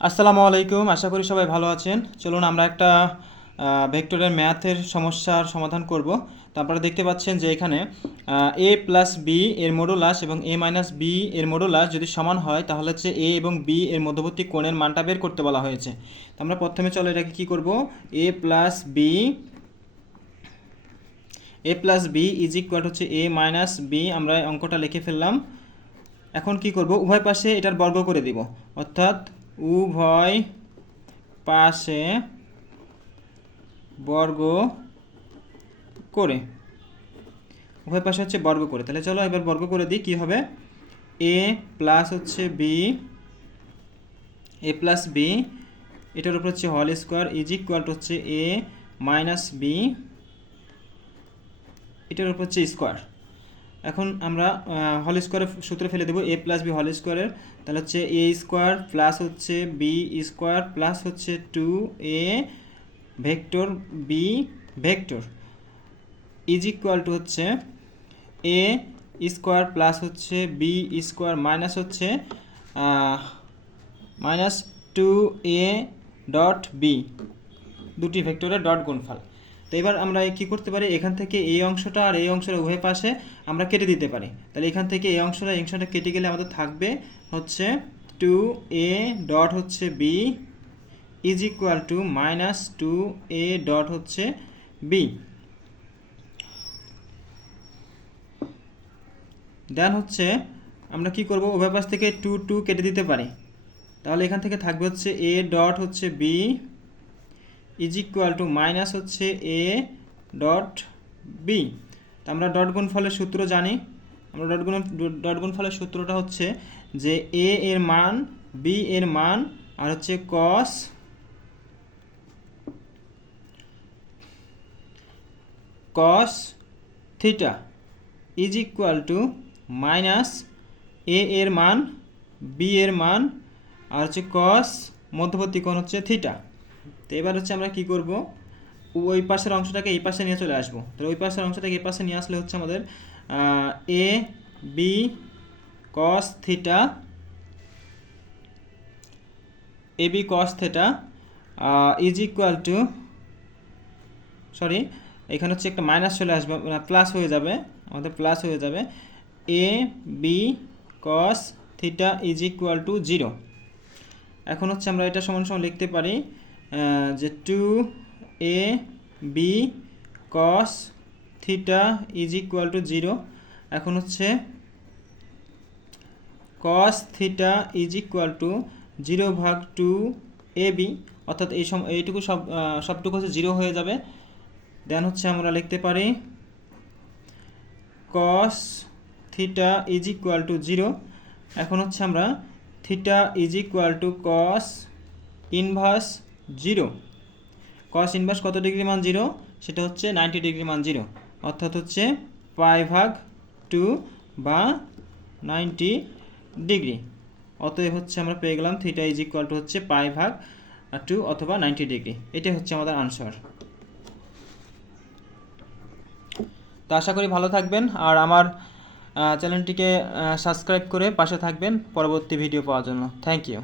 আসসালামু আলাইকুম, আশা করি সবাই ভালো আছেন। চলুন আমরা একটা ভেক্টরের ম্যাথের সমস্যার সমাধান করব। তো আপনারা দেখতে পাচ্ছেন যে এখানে a প্লাস বি এর মডুলাস এবং a মাইনাস বি এর মডুলাস যদি সমান হয় তাহলে হচ্ছে a এবং b এর মধ্যবর্তী কোণের মানটা বের করতে বলা হয়েছে। তো আমরা প্রথমে চলো এটাকে কী করব, a plus B is equal হচ্ছে a মাইনাস বি, আমরা অঙ্কটা লিখে ফেললাম। এখন কি করব, উভয় পাশে এটার বর্গ করে দিব, অর্থাৎ উভয় পাশে বর্গ করে, উভয় পাশে হচ্ছে বর্গ করে। তাহলে চলো এবার বর্গ করে দিই। কি হবে, এ প্লাস হচ্ছে বি, এ প্লাস বি এটার উপর হচ্ছে হোল স্কোয়ার ইজ ইকুয়াল হচ্ছে এ মাইনাস বি, এটার উপর হচ্ছে স্কোয়ার। এখন আমরা হোল স্কোয়ারের সূত্র ফেলে দেবো, এ প্লাস বি হোল স্কোয়ারের। তাহলে হচ্ছে এ স্কোয়ার প্লাস হচ্ছে বি স্কোয়ার প্লাস হচ্ছে 2a vector B vector is equal to হচ্ছে এ স্কোয়ার প্লাস হচ্ছে বি স্কোয়ার মাইনাস হচ্ছে মাইনাস 2a ডট বি, দুটি ভেক্টরের ডট গুণফল। তো এবার আমরা কি করতে পারি, এখান থেকে এই অংশটা আর এই অংশের উভয় পাশে আমরা কেটে দিতে পারি। তাহলে এখান থেকে এই অংশটা কেটে গেলে আমাদের থাকবে হচ্ছে 2a ডট হচ্ছে B is equal to minus 2a dot হচ্ছে বি। দেন হচ্ছে আমরা কি করব, উভয় পাশ থেকে 2 কেটে দিতে পারি। তাহলে এখান থেকে থাকবে হচ্ছে a ডট হচ্ছে B is equal to minus হচ্ছে এ ডট বি। তো আমরা ডট গুণফলের সূত্র জানি। আমরা ডট গুণফলের সূত্রটা হচ্ছে যে এ এর মান বি এর মান আর হচ্ছে cos theta is equal to minus A এর মান বি এর মান আর হচ্ছে কস মধ্যবর্তী কোণ হচ্ছে থিটা। তো এবার হচ্ছে আমরা কি করব, ওই পাশের অংশটাকে এই পাশে নিয়ে চলে আসবো। তাহলে ওই পাশের অংশটাকে এই পাশে নিয়ে আসলে হচ্ছে আমাদের A B cos theta, A B cos theta is equal to, sorry এখানে হচ্ছে একটা মাইনাস চলে আসবে, প্লাস হয়ে যাবে, আমাদের প্লাস হয়ে যাবে A B cos theta is equal to 0। এখন হচ্ছে আমরা এটা সমান সমান লিখতে পারি যে 2a B cos theta is equal to 0। এখন হচ্ছে cos theta is equal to 0/2ab, অর্থাৎ এইটুকু সবটুকু হচ্ছে 0 হয়ে যাবে। দেন হচ্ছে আমরা লিখতে পারি cos theta is equal to 0। এখন হচ্ছে আমরা theta is equal to cos inverse 0। Cos inverse কত ডিগ্রি মান 0, সেটা হচ্ছে 90 ডিগ্রি মান 0, অর্থাৎ হচ্ছে π/2 বা 90 ডিগ্রি। অতএব হচ্ছে আমরা পেয়ে গেলাম থিটা ইজ ইকুয়াল টু হচ্ছে π/2 অথবা 90 ডিগ্রি। এটাই হচ্ছে আমাদের আনসার। তো আশা করি ভালো থাকবেন, আর আমার চ্যানেলটিকে সাবস্ক্রাইব করে পাশে থাকবেন পরবর্তী ভিডিও পাওয়ার জন্য। Thank you.